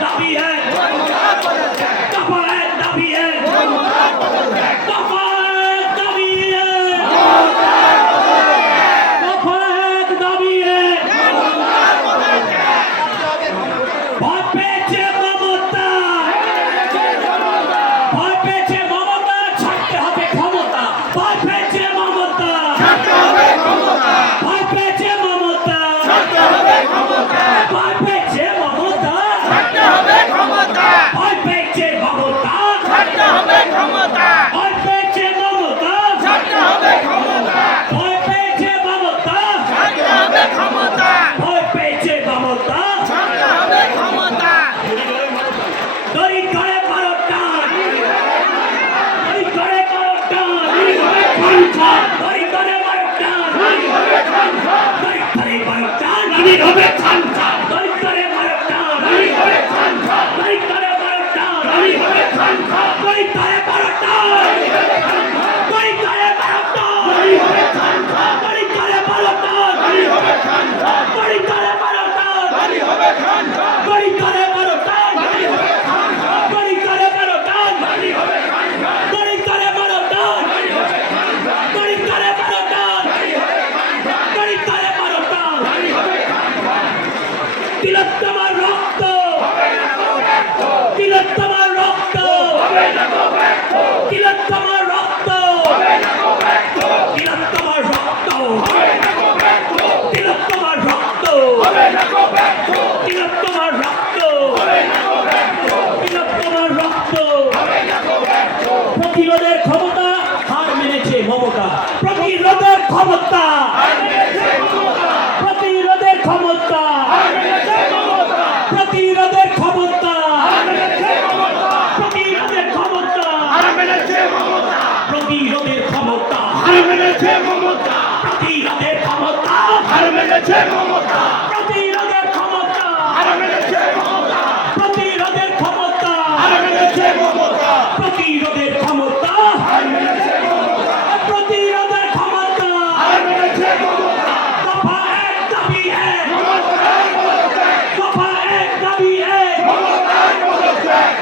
দাবি এক দফা এক দাবি এক দফা এক দাবি এক দফা এক দাবি এক ভয় পেয়েছে মমতা ভয় পেয়েছে মমতা ছাড়তে হবে ক্ষমতা ভয় পেয়েছে মমতা ভয় পেয়েছে মমতা ভয় পেয়েছে মমতা ভয় পেয়েছে মমতা ভয় পেয়েছে মমতা ভয় পেয়েছে মমতা ভয় পেয়েছে মমতা দড়ি করে মারো টান দড়ি করে মারো টান দড়ি করে মারো টান দড়ি করে মারো টান দড়ি হবে খান খান দড়ি করে মারো টান দড়ি হবে খান খান দড়ি করে মারো টান দড়ি হবে খান খান দড়ি করে মারো টান দড়ি করে মারো টান দড়ি হবে খান খান দড়ি করে মারো টান দড়ি হবে খান খান দড়ি করে মারো টান দড়ি হবে খান খান দড়ি করে মারো টান দড়ি হবে খান খান দড়ি করে মারো টান দড়ি হবে খান খান দড়ি করে মারো টান দড়ি হবে খান খান দড়ি করে মারো টান দড়ি হবে খান খান দড়ি করে মারো টান দড়ি হবে খান খান তিলোত্তমার রক্ত হবে না গো ব্যর্থ তিলোত্তমার রক্ত হবে না গো ব্যর্থ তিলোত্তমার রক্ত হবে না গো ব্যর্থ তিলোত্তমার রক্ত হবে না গো ব্যর্থ তিলোত্তমার রক্ত হবে না গো ব্যর্থ তিলোত্তমার রক্ত হবে না গো ব্যর্থ তিলোত্তমার রক্ত হবে না গো ব্যর্থ প্রতিরোধের ক্ষমতা হার মেনেছে মমতা প্রতিরোধের ক্ষমতা হার মেনেছে মমতা প্রতিরোধের ক্ষমতা হার মেনেছে মমতা প্রতিরোধের ক্ষমতা হার মেনেছে মমতা প্রতিরোধের ক্ষমতা হার মেনেছে মমতা প্রতিরোধের ক্ষমতা হার মেনেছে মমতা প্রতিরোধের ক্ষমতা হার মেনেছে মমতা প্রতিরোধের ক্ষমতা হার মেনেছে মমতা প্রতিরোধের ক্ষমতা হার মেনেছে মমতা প্রতিরোধের ক্ষমতা হার মেনেছে মমতা প্রতিরোধের ক্ষমতা হার মেনেছে মমতা দফা এক দাবি এক দফা এক দাবি এক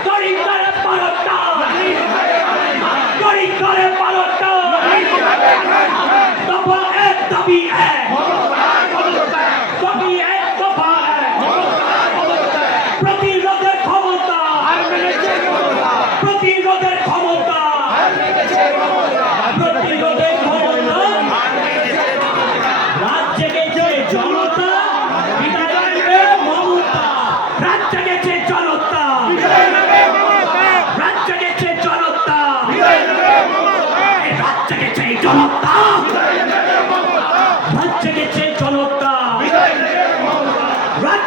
দড়ি করে মারো টান দড়ি করে মারো টান দফা এক দাবি এক দাবি এক দফা এক প্রতিরোধের ক্ষমতা প্রতিরোধের ক্ষমতা প্রতিরোধের ক্ষমতা রাত জেগেছে জনতা বিদায় নেবে মমতা রাত জেগেছে জনতা রাত জেগেছে জনতা রাত জেগেছে জনতা রাত জেগেছে জনতা রাত